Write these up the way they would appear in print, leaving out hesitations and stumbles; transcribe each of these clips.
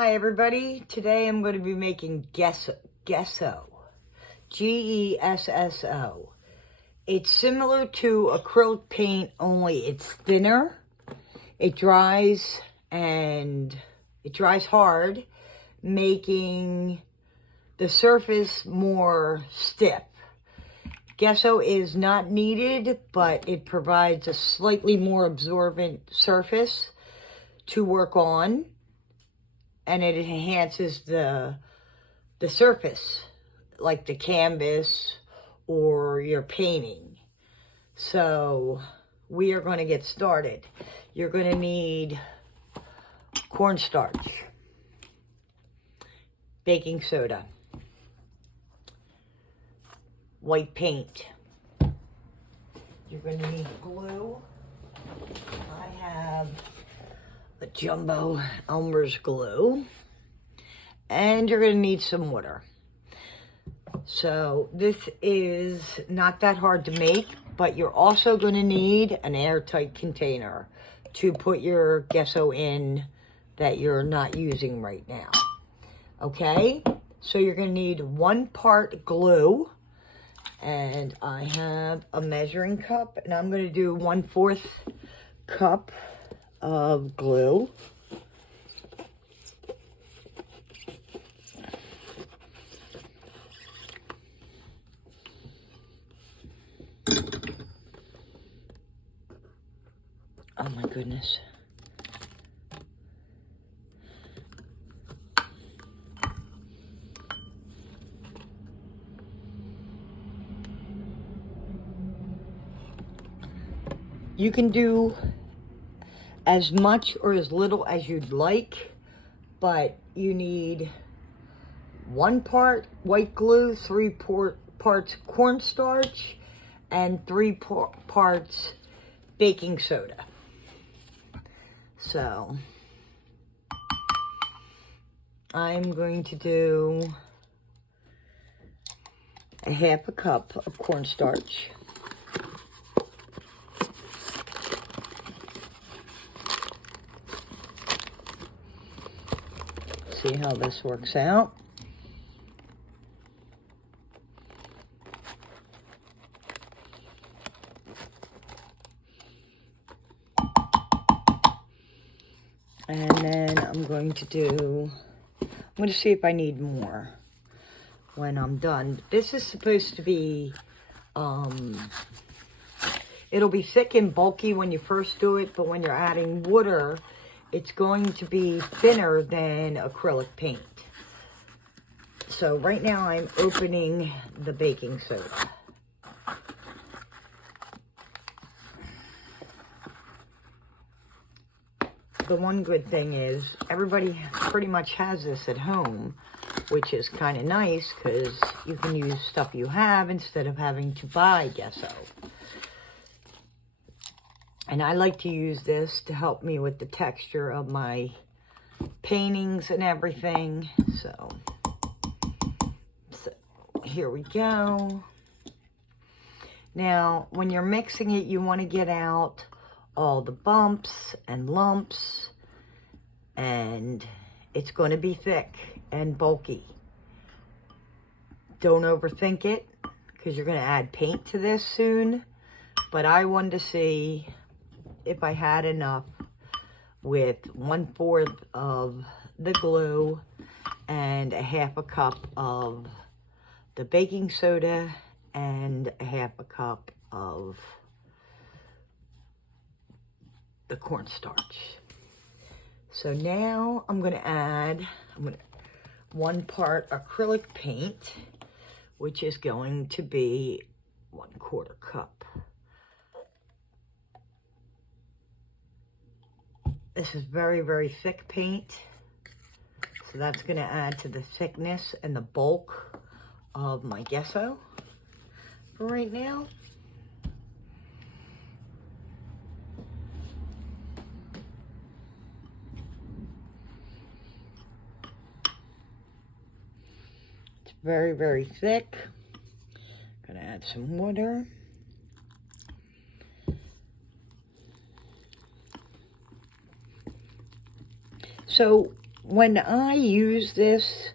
Hi everybody, today I'm going to be making gesso, Gesso. It's similar to acrylic paint, only it's thinner. It dries hard, making the surface more stiff. Gesso is not needed, but it provides a slightly more absorbent surface to work on, and it enhances the surface, like the canvas or your painting. So we are going to get started. You're going to need cornstarch, baking soda, white paint. You're going to need glue. I have a jumbo Elmer's glue. And you're going to need some water. So this is not that hard to make, but you're also going to need an airtight container to put your gesso in that you're not using right now. Okay, so you're going to need 1 part glue, and I have a measuring cup, and I'm going to do 1/4 cup of glue. Oh my goodness. You can do as much or as little as you'd like, but you need 1 part white glue, 3 parts cornstarch, and 3 parts baking soda. So I'm going to do a 1/2 cup of cornstarch. See how this works out. And then I'm going to see if I need more when I'm done. This is supposed to be, it'll be thick and bulky when you first do it, but when you're adding water, it's going to be thinner than acrylic paint. So right now I'm opening the baking soda. The one good thing is everybody pretty much has this at home, which is kind of nice because you can use stuff you have instead of having to buy gesso. And I like to use this to help me with the texture of my paintings and everything. So here we go. Now, when you're mixing it, you want to get out all the bumps and lumps, and it's going to be thick and bulky. Don't overthink it, because you're going to add paint to this soon, but I wanted to see if I had enough with 1/4 of the glue and a 1/2 cup of the baking soda and a 1/2 cup of the cornstarch. So now I'm going to add 1 part acrylic paint, which is going to be 1/4 cup. This is very, very thick paint, so that's going to add to the thickness and the bulk of my gesso for right now. It's very, very thick. I'm going to add some water. So when I use this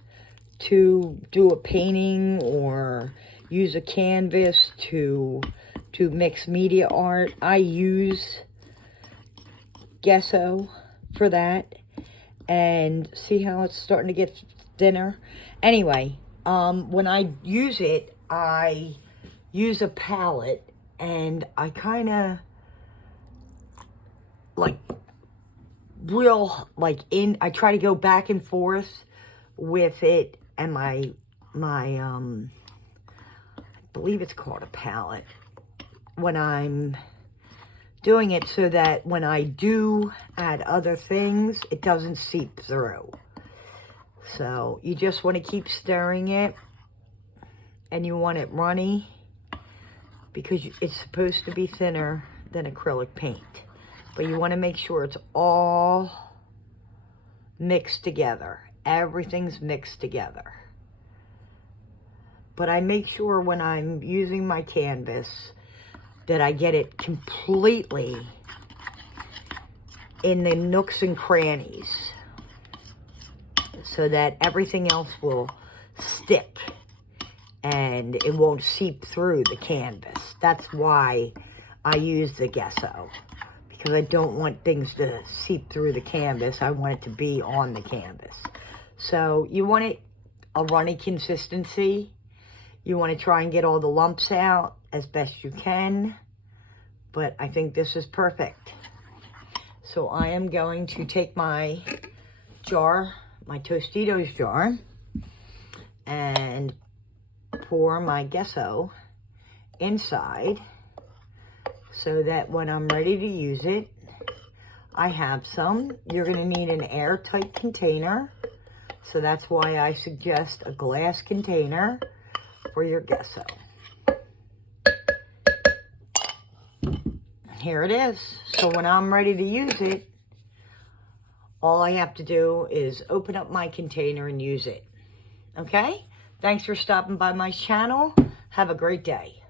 to do a painting or use a canvas to mix media art, I use gesso for that. And see how it's starting to get thinner? Anyway, when I use it, I use a palette, and I kind of like I try to go back and forth with it and I believe it's called a palette, when I'm doing it, so that when I do add other things, it doesn't seep through. So you just want to keep stirring it, and you want it runny, because it's supposed to be thinner than acrylic paint. But you want to make sure it's all mixed together. Everything's mixed together. But I make sure when I'm using my canvas that I get it completely in the nooks and crannies, so that everything else will stick and it won't seep through the canvas. That's why I use the gesso, because I don't want things to seep through the canvas. I want it to be on the canvas. So you want it a runny consistency. You want to try and get all the lumps out as best you can, but I think this is perfect. So I am going to take my jar, my Tostitos jar, and pour my gesso inside, so that when I'm ready to use it, I have some. You're going to need an airtight container, so that's why I suggest a glass container for your gesso. Here it is. So when I'm ready to use it, all I have to do is open up my container and use it. Okay? Thanks for stopping by my channel. Have a great day.